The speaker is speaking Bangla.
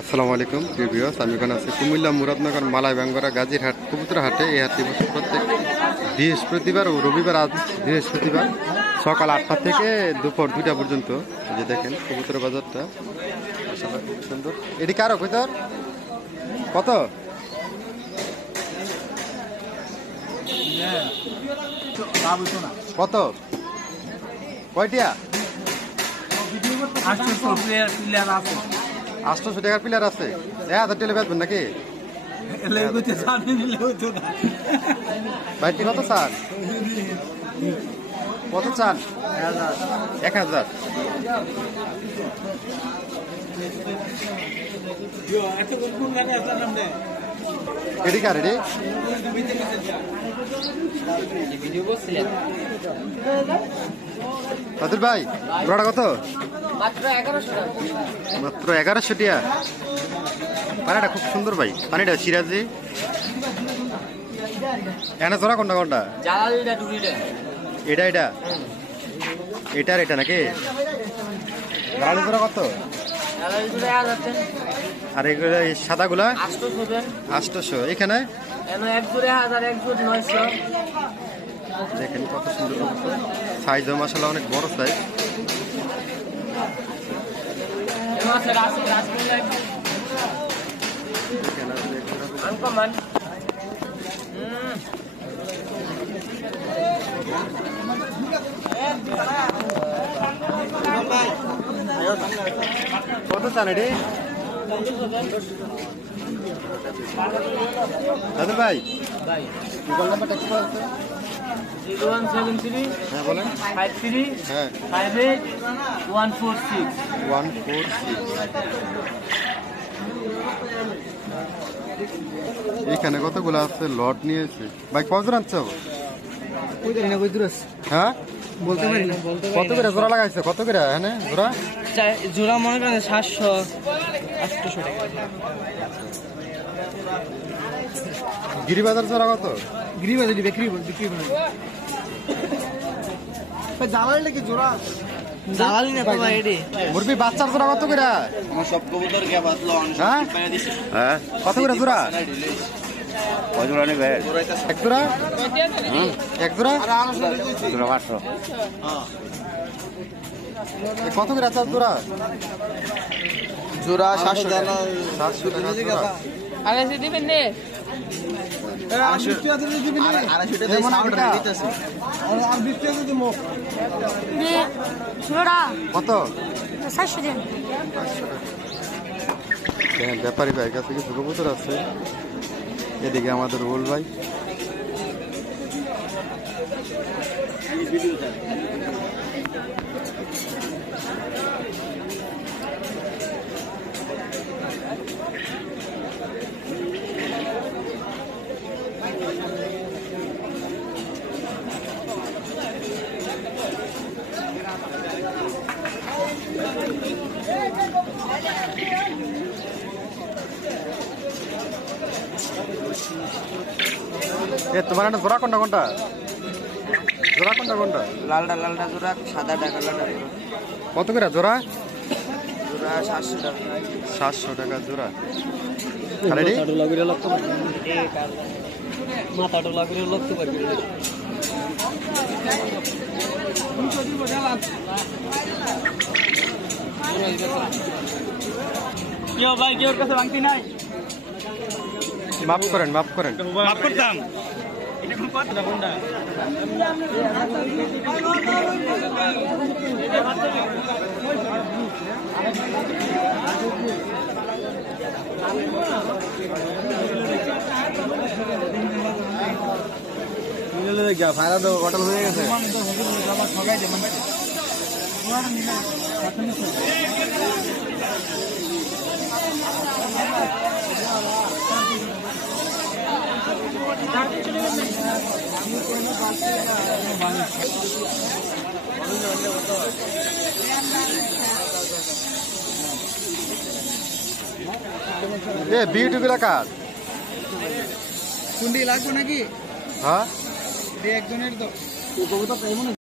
আসসালামু আলাইকুম ভিউয়ার্স, আমি এখন আছি কুমিল্লা মুরাদনগর মালাই বাঙ্গরা গাজীরহাট কবুতর হাটে। এই হাটটি প্রত্যেক বৃহস্পতিবার ও রবিবার। আজ বৃহস্পতিবার সকাল 8টা থেকে দুপুর 2টা পর্যন্ত। যে দেখেন কবুতর বাজারটা মাশাআল্লাহ খুব সুন্দর। এটি কারো কবুতর কত? কত কয়টিয়া? 800 টাকার প্লেয়ার আছে। 1000 টাকা বেচবেন নাকি? ভাই কত চান? কত চান? 1000। এটি কার? এটি কাদের ভাই? জোড়াটা কত? মাত্র 1100 টাকা। পানিটা খুব সুন্দর ভাই, পানিটা সিরাজি। এনে জোড়া কোনটা কোনটা? এটা এটা এটার এটা নাকি? গাড়ি জোড়া কত? আর এগুলো সাদা গুলা 800। এখানে দেখেন কত সুন্দর সাইজ, মাশাআল্লাহ অনেক বড় সাইজ। কত চান এটি দাদুর ভাই? মোবাইল নাম্বারটা কি বলছে? 0173 হ্যাঁ বলেন। 53 হ্যাঁ 58 146। এখানে কতগুলো আছে লট নিয়েছে ভাই? কত আনছো? হ্যাঁ বলতে পারি না। কত করে জোড়া লাগাইছে? কত করে এখানে জোড়া? জোড়া মনে করেন 700 800 টাকা। গিরিবাজার জোড়া কত? গিরিবাজার বিক্রি করে জালালি কি জোড়া? জালালি না বাবা এডি। মুরবি বাচ্চার জোড়া কত করে? আমার সব কবুতর কে বাতলো হ্যাঁ হ্যাঁ কত করে জোড়া? কয় জোড়া নেবে? এক জোড়া? এক জোড়া? জোড়া 500। কত করে আছে জোড়া? জোড়া 700 টাকা। 700 টাকা জোড়া। আগে সে দিবেন নে। কত? 700 দিন। ব্যাপারী ভাই কাছে কিছু কবুতর আছে। এদিকে আমাদের রুল ভাই। তোমার জোড়া কোনটা কোনটা? জোড়া কোনটা কোনটা? লালটা জোড়া, সাদাটা কালারটা কত করে জোড়া? জোড়া 700 টাকা। 700 টাকা জোড়া। মাথাটা লাগিয়ে লক্ষ্য পারবি। কেউ ভাই কেউ কাছে ভাঙতি নাই। মাফ করেন মাফ করেন। মাফ করতাম। এটা কোন কথা কোনটা? ফায়দা তো বটল হয়ে গেছে। বিউটি কার? কুন্ডি লাগবে নাকি? হ্যাঁ একজনের তো কবুতর তাই মনে